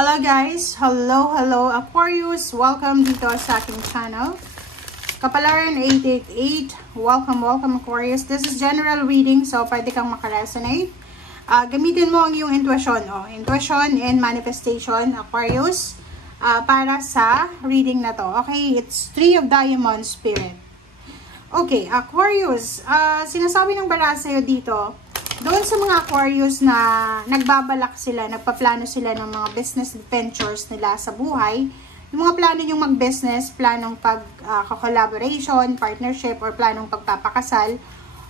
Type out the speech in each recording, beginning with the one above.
Hello guys! Hello Aquarius! Welcome dito sa aking channel. Kapalaran 888. Welcome Aquarius. This is general reading, so pwede kang makaresonate. Gamitin mo ang iyong intuition. Intuition and manifestation, Aquarius. Para sa reading na to. Okay, it's 3 of Diamonds Spirit. Okay, Aquarius. Sinasabi ng bara sa'yo dito, doon sa mga Aquarius na nagbabalak sila, nagpaplano sila ng mga business ventures nila sa buhay, yung mga plano yung mag-business, planong pag-collaboration, partnership, or planong pagpapakasal,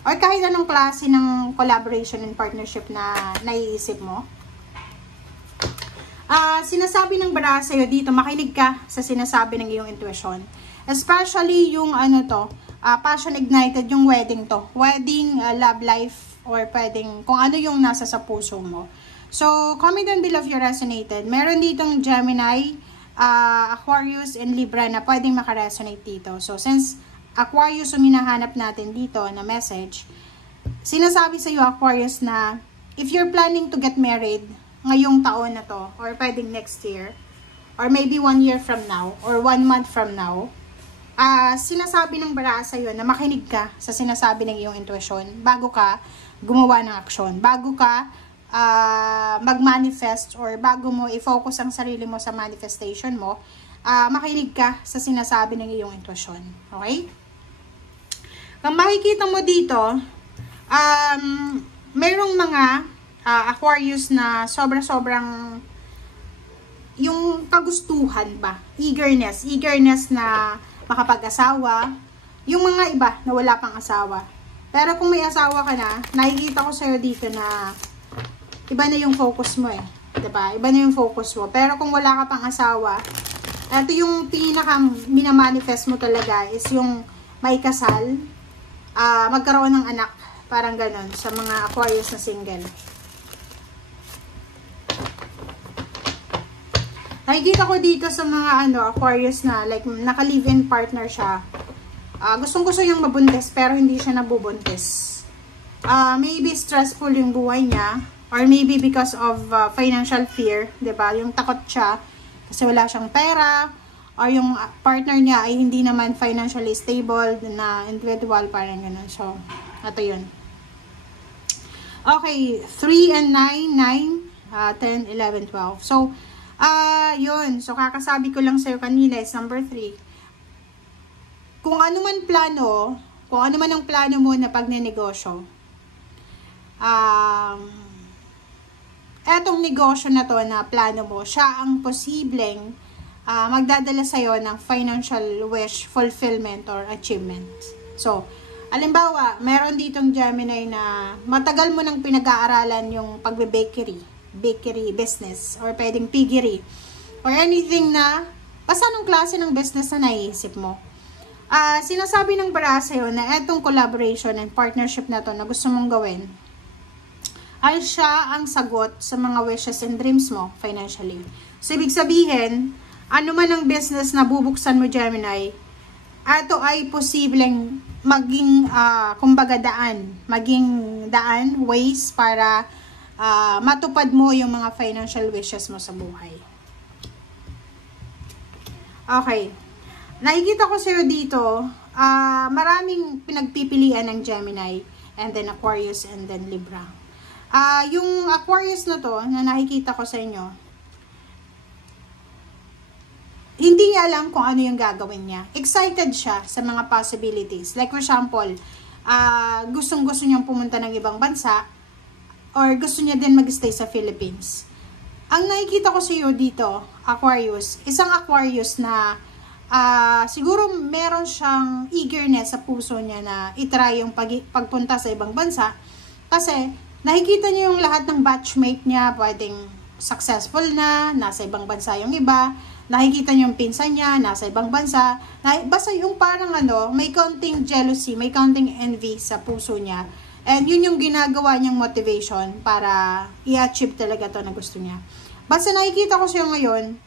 or kahit anong klase ng collaboration and partnership na naiisip mo. Sinasabi ng bara sa'yo dito, makinig ka sa sinasabi ng iyong intuition. Especially yung passion ignited, yung wedding to. Wedding, love life, or pwedeng kung ano yung nasa sa puso mo. So, comment down below if you resonated. Meron ditong Gemini, Aquarius, and Libra na pwedeng makaresonate dito. So, since Aquarius yung hinahanap natin dito na message, sinasabi sa iyo Aquarius na if you're planning to get married ngayong taon na to, or pwedeng next year, or maybe 1 year from now, or 1 month from now, sinasabi ng bara sa iyo na makinig ka sa sinasabi ng iyong intuition bago ka gumawa ng aksyon, bago ka mag-manifest, or bago mo i-focus ang sarili mo sa manifestation mo, makinig ka sa sinasabi ng iyong intuition. Okay? Kung makikita mo dito, merong mga Aquarius na sobrang yung kagustuhan ba, eagerness na makapag-asawa, yung mga iba na wala pang asawa. Pero kung may asawa ka na, nakikita ko sa'yo dito na iba na yung focus mo eh. Diba? Iba na yung focus mo. Pero kung wala ka pang asawa, ito yung pinaka minamanifest mo talaga is yung may kasal, magkaroon ng anak, parang ganon, sa mga Aquarius na single. Nakikita ko dito sa mga Aquarius na like naka-live-in partner siya. Gustong-gusto niyang mabuntis pero hindi siya nabubuntis. Maybe stressful yung buhay niya, or maybe because of financial fear, 'di ba? Yung takot siya kasi wala siyang pera, or yung partner niya ay hindi naman financially stable na individual, parang gano'n. So, ito 'yun. Okay, 3 and 9, 10, 11, 12. So, yun. So, kakasabi ko lang sa'yo kanina is number 3. Kung ano man ang plano mo na pagnenegosyo, etong negosyo na to na plano mo, siya ang posibleng magdadala sa'yo ng financial wish, fulfillment, or achievement. So, halimbawa, meron ditong Gemini na matagal mo nang pinag-aaralan yung bakery business, or pwedeng piggery, or anything na, basta anong klase ng business na naiisip mo. Sinasabi ng bara sa'yo na etong collaboration and partnership na to na gusto mong gawin, ay siya ang sagot sa mga wishes and dreams mo financially. So, ibig sabihin, ano man ang business na bubuksan mo, Gemini, ito ay posibleng maging, ways para matupad mo yung mga financial wishes mo sa buhay. Okay. Nakikita ko sa'yo dito, maraming pinagpipilian ng Gemini, and then Aquarius, and then Libra. Yung Aquarius na to, na nakikita ko sa inyo, hindi niya alam kung ano yung gagawin niya. Excited siya sa mga possibilities. Like for example, gustong-gusto niyang pumunta ng ibang bansa, or gusto niya din mag-stay sa Philippines. Ang nakikita ko sa iyo dito, Aquarius, isang Aquarius na siguro meron siyang eagerness sa puso niya na itry yung pagpunta sa ibang bansa, kasi nakikita niya yung lahat ng batchmate niya, pwedeng successful na, nasa ibang bansa yung iba, nakikita niya yung pinsan niya, nasa ibang bansa, basta yung parang may counting jealousy, may counting envy sa puso niya, and yun yung ginagawa niyang motivation para i-achieve talaga to na gusto niya. Basta nakikita ko siya ngayon,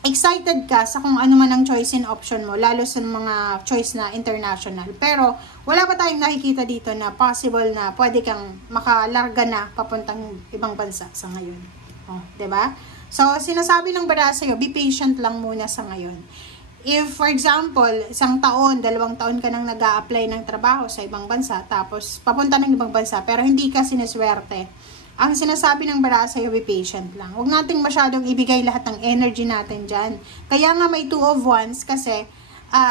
excited ka sa kung ano man ang choice and option mo, lalo sa mga choice na international. Pero, wala pa tayong nakikita dito na possible na pwede kang makalarga na papuntang ibang bansa sa ngayon. Oh, 'di ba? So, sinasabi ng baraha sa'yo, be patient lang muna sa ngayon. If, for example, 1 taon, 2 taon ka nang nag-a-apply ng trabaho sa ibang bansa, tapos papunta ng ibang bansa, pero hindi ka siniswerte, ang sinasabi ng baraha sa'yo, be patient lang. Huwag nating masyadong ibigay lahat ng energy natin dyan. Kaya nga may 2 of Wands kasi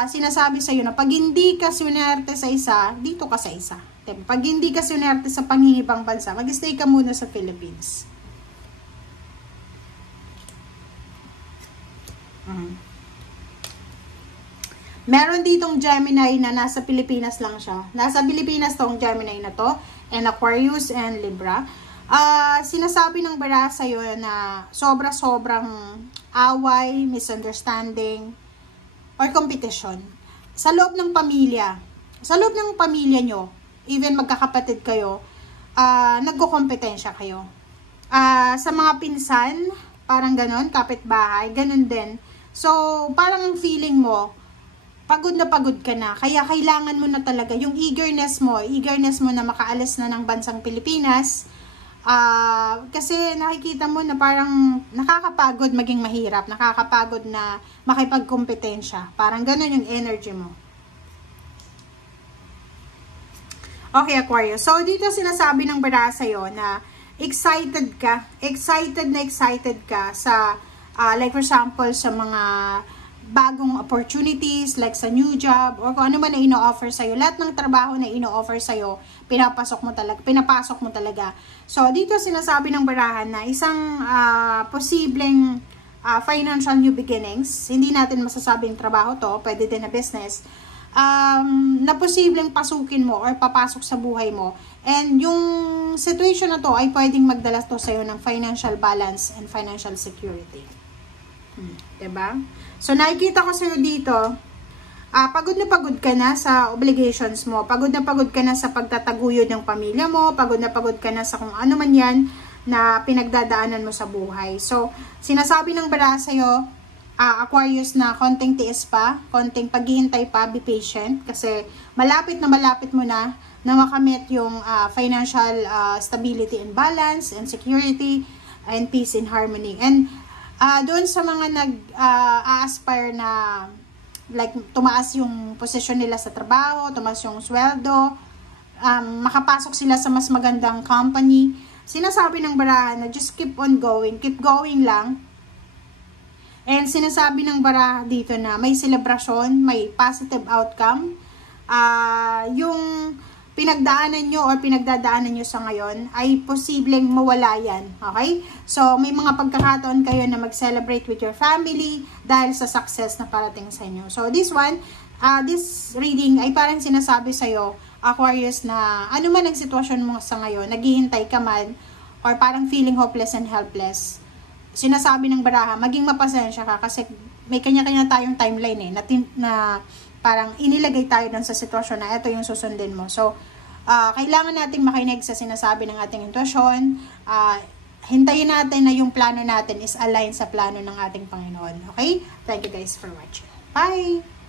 sinasabi sa'yo na pag hindi ka swerte sa isa, dito ka sa isa. Diba? Pag hindi ka swerte sa pangingibang bansa, mag-stay ka muna sa Philippines. Meron ditong Gemini na nasa Pilipinas lang siya. Nasa Pilipinas tong Gemini na to, and Aquarius and Libra. Sinasabi ng baraha sa'yo na sobra-sobrang away, misunderstanding, or competition. Sa loob ng pamilya nyo, even magkakapatid kayo, nagkukompetensya kayo. Sa mga pinsan, parang ganon, kapitbahay, ganon din. So, parang ang feeling mo, pagod na pagod ka na. Kaya kailangan mo na talaga yung eagerness mo na makaalis na ng bansang Pilipinas. Kasi nakikita mo na parang nakakapagod maging mahirap, nakakapagod na makipagkompetensya. Parang ganon yung energy mo. Okay, Aquarius. So, dito sinasabi ng baraha sa'yo na excited ka sa like for example, sa mga bagong opportunities, like sa new job, or kung ano man na ino-offer sa'yo. Lahat ng trabaho na ino-offer sa'yo, pinapasok mo talaga. So, dito sinasabi ng baraha na isang posibleng financial new beginnings. Hindi natin masasabing trabaho to, pwede din na business. Na posibleng pasukin mo or papasok sa buhay mo. And yung situation na to ay pwedeng magdala to sa'yo ng financial balance and financial security. Diba? So, nakikita ko sa'yo dito, pagod na pagod ka na sa obligations mo, pagod na pagod ka na sa pagtataguyod ng pamilya mo, pagod na pagod ka na sa kung ano man yan na pinagdadaanan mo sa buhay. So, sinasabi ng baraha sa'yo, Aquarius, na konting tiis pa, konting paghihintay pa, be patient, kasi malapit mo na makamit yung financial stability and balance and security and peace and harmony. And doon sa mga nag-aspire na like tumaas yung posisyon nila sa trabaho, tumaas yung sweldo, makapasok sila sa mas magandang company, sinasabi ng baraha na just keep going lang. And sinasabi ng baraha dito na may celebration, may positive outcome. Yung pinagdaanan nyo or pinagdadaanan nyo sa ngayon ay posibleng mawala yan. Okay? So, may mga pagkakataon kayo na mag-celebrate with your family dahil sa success na parating sa inyo. So, this reading ay parang sinasabi sa'yo, Aquarius, na ano man ang sitwasyon mo sa ngayon, naghihintay ka man, or parang feeling hopeless and helpless, sinasabi ng baraha, maging mapasensya ka kasi may kanya-kanya tayong timeline na parang inilagay tayo dun sa sitwasyon na ito yung susundin mo. So, kailangan nating makinig sa sinasabi ng ating intuition. Hintayin natin na yung plano natin is align sa plano ng ating Panginoon. Okay? Thank you guys for watching. Bye!